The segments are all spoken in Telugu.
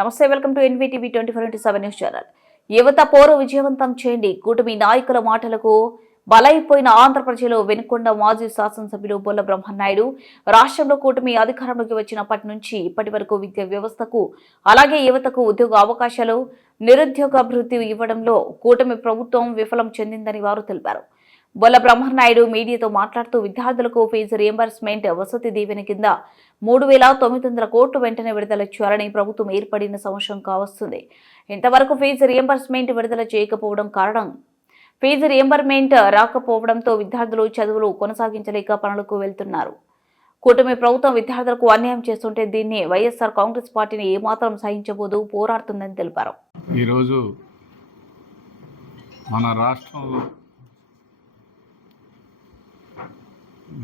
నమస్తే, welcome to NVTV 24/7 news channel. యువత పోరు విజయవంతం చేయండి. కూటమి నాయకుల మాటలకు బలైపోయిన ఆంధ్రప్రదేశ్లో వెనుకొండ మాజీ శాసనసభ్యులు బొల్ల బ్రహ్మనాయుడు రాష్ట్రంలో కూటమి అధికారంలోకి వచ్చినప్పటి నుంచి ఇప్పటి వరకు విద్యా వ్యవస్థకు అలాగే యువతకు ఉద్యోగ అవకాశాలు, నిరుద్యోగ అభివృద్ధి ఇవ్వడంలో కూటమి ప్రభుత్వం విఫలం చెందిందని వారు తెలిపారు. బొల్ల బ్రహ్మనాయుడు మీడియాతో మాట్లాడుతూ విద్యార్థులకు ఫీజు రియంబర్స్మెంట్ వసతి దీవెన కింద 3,900 కోట్లు వెంటనే విడుదల చేయాలని ప్రభుత్వం ఏర్పడిన సంవత్సరం కావస్తుంది. ఇంతవరకు ఫీజు రియంబర్స్మెంట్ విడుదల చేయకపోవడం కారణం ఫీజు రియంబర్స్మెంట్ రాకపోవడంతో విద్యార్థులు చదువులు కొనసాగించలేక పనులకు వెళ్తున్నారు. కూటమి ప్రభుత్వం విద్యార్థులకు అన్యాయం చేస్తుంటే దీన్ని వైఎస్ఆర్ కాంగ్రెస్ పార్టీని ఏమాత్రం సహించబోదు, పోరాడుతుందని తెలిపారు. ఈరోజు మన రాష్ట్రంలో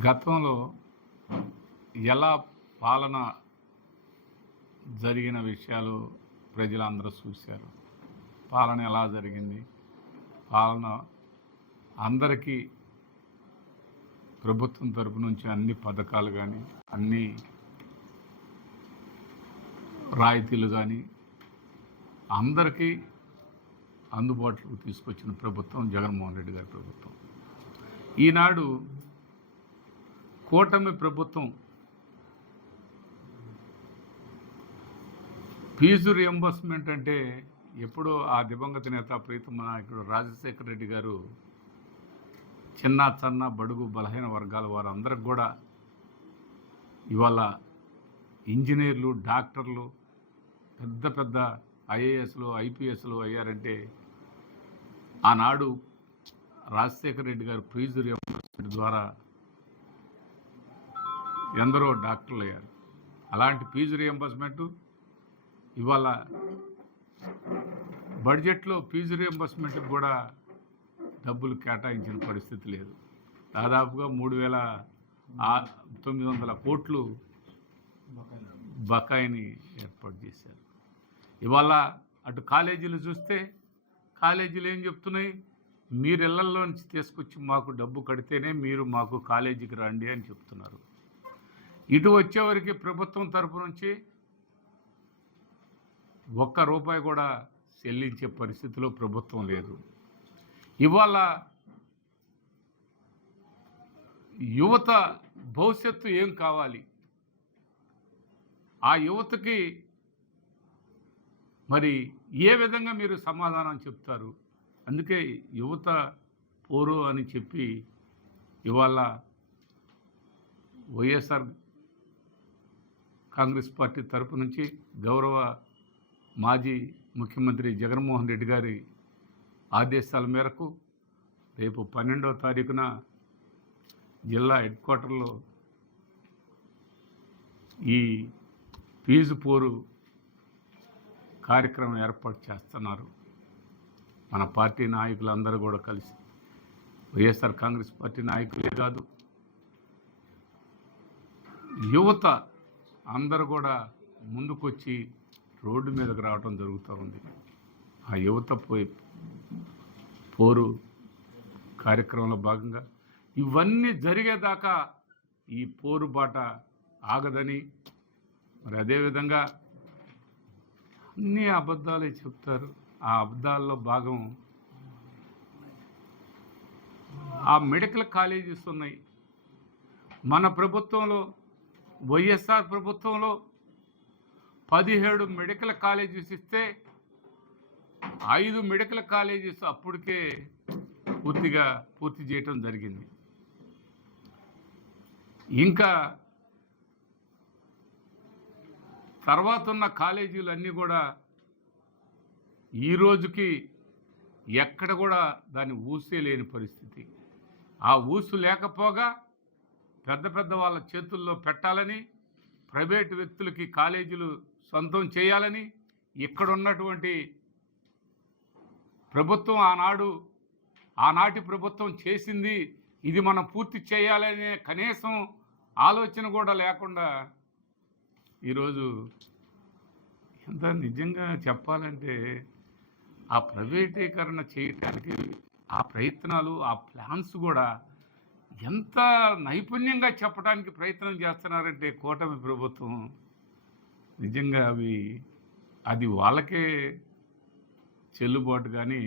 గతంలో ఎలా పాలన జరిగిన విషయాలు ప్రజలందరూ చూశారు. పాలన ఎలా జరిగింది, పాలన అందరికీ ప్రభుత్వం తరపు నుంచి అన్ని పథకాలు కానీ అన్ని రాయితీలు కానీ అందరికీ అందుబాటులోకి తీసుకొచ్చిన ప్రభుత్వం జగన్మోహన్ రెడ్డి గారి ప్రభుత్వం. ఈనాడు కూటమి ప్రభుత్వం ఫీజు రియంబర్స్మెంట్ అంటే ఎప్పుడో ఆ దివంగత నేత ప్రీతమ నాయకుడు రాజశేఖర రెడ్డి గారు చిన్న బడుగు బలహీన వర్గాల వారందరికి కూడా ఇవాళ ఇంజనీర్లు, డాక్టర్లు, పెద్ద ఐఏఎస్లు, ఐపీఎస్లు అయ్యారంటే ఆనాడు రాజశేఖర రెడ్డి గారు ఫీజు రియంబర్స్మెంట్ ద్వారా ఎందరో డాక్టర్లు అయ్యారు. అలాంటి ఫీజు రియంబర్స్మెంట్ ఇవాళ బడ్జెట్లో ఫీజు రియంబర్స్మెంట్కి కూడా డబ్బులు కేటాయించిన పరిస్థితి లేదు. దాదాపుగా 3,900 కోట్లు బకాయిని ఏర్పాటు చేశారు. ఇవాళ అటు కాలేజీలు చూస్తే కాలేజీలు ఏం చెప్తున్నాయి, మీరు ఇళ్లలో నుంచి తీసుకొచ్చి మాకు డబ్బు కడితేనే మీరు మాకు కాలేజీకి రండి అని చెప్తున్నారు. ఇటు వచ్చేవరకు ప్రభుత్వం తరపు నుంచి ₹1 కూడా చెల్లించే పరిస్థితిలో ప్రభుత్వం లేదు. ఇవాళ యువత భవిష్యత్తు ఏం కావాలి, ఆ యువతకి మరి ఏ విధంగా మీరు సమాధానం చెప్తారు? అందుకే యువత పోరు అని చెప్పి ఇవాళ వైఎస్ఆర్ కాంగ్రెస్ పార్టీ తరపు నుంచి గౌరవ మాజీ ముఖ్యమంత్రి జగన్మోహన్ రెడ్డి గారి ఆదేశాల మేరకు రేపు 12వ తారీఖున జిల్లా హెడ్ క్వార్టర్లో ఈ ఫీజు పోరు కార్యక్రమం ఏర్పాటు చేస్తున్నారు. మన పార్టీ నాయకులందరూ కూడా కలిసి, వైఎస్ఆర్ కాంగ్రెస్ పార్టీ నాయకులే కాదు, యువత అందరూ కూడా ముందుకొచ్చి రోడ్డు మీదకి రావడం జరుగుతూ ఉంది. ఆ యువత పోరు కార్యక్రమంలో భాగంగా ఇవన్నీ జరిగేదాకా ఈ పోరు బాట ఆగదని, మరి అదేవిధంగా అన్ని అబద్ధాలే చెప్తారు. ఆ అబద్ధాల్లో భాగం ఆ మెడికల్ కాలేజెస్ ఉన్నాయి. మన ప్రభుత్వంలో, వైఎస్ఆర్ ప్రభుత్వంలో 17 మెడికల్ కాలేజెస్ ఇస్తే 5 మెడికల్ కాలేజెస్ అప్పటికే పూర్తి చేయటం జరిగింది. ఇంకా తర్వాత ఉన్న కాలేజీలన్నీ కూడా ఈ రోజుకి ఎక్కడ కూడా దాన్ని ఊసే లేని పరిస్థితి. ఆ ఊసు లేకపోగా పెద్ద వాళ్ళ చేతుల్లో పెట్టాలని, ప్రైవేటు వ్యక్తులకి కాలేజీలు సొంతం చేయాలని ఇక్కడ ఉన్నటువంటి ప్రభుత్వం ఆనాటి ప్రభుత్వం చేసింది, ఇది మనం పూర్తి చేయాలనే కనీసం ఆలోచన కూడా లేకుండా ఈరోజు ఎంత నిజంగా చెప్పాలంటే ఆ ప్రైవేటీకరణ చేయటానికి ఆ ప్రయత్నాలు, ఆ ప్లాన్స్ కూడా ఎంత నైపుణ్యంగా చెప్పడానికి ప్రయత్నం చేస్తున్నారంటే కూటమి ప్రభుత్వం నిజంగా అవి అది వాళ్ళకే చెల్లుబాటు, కానీ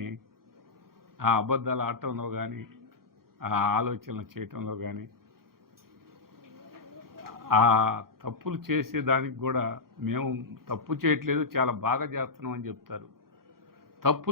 ఆ అబద్ధాలు ఆడటంలో కానీ ఆ ఆలోచనలు చేయటంలో కానీ ఆ తప్పులు చేసేదానికి కూడా మేము తప్పు చేయట్లేదు, చాలా బాగా చేస్తున్నాం అని చెప్తారు. తప్పులు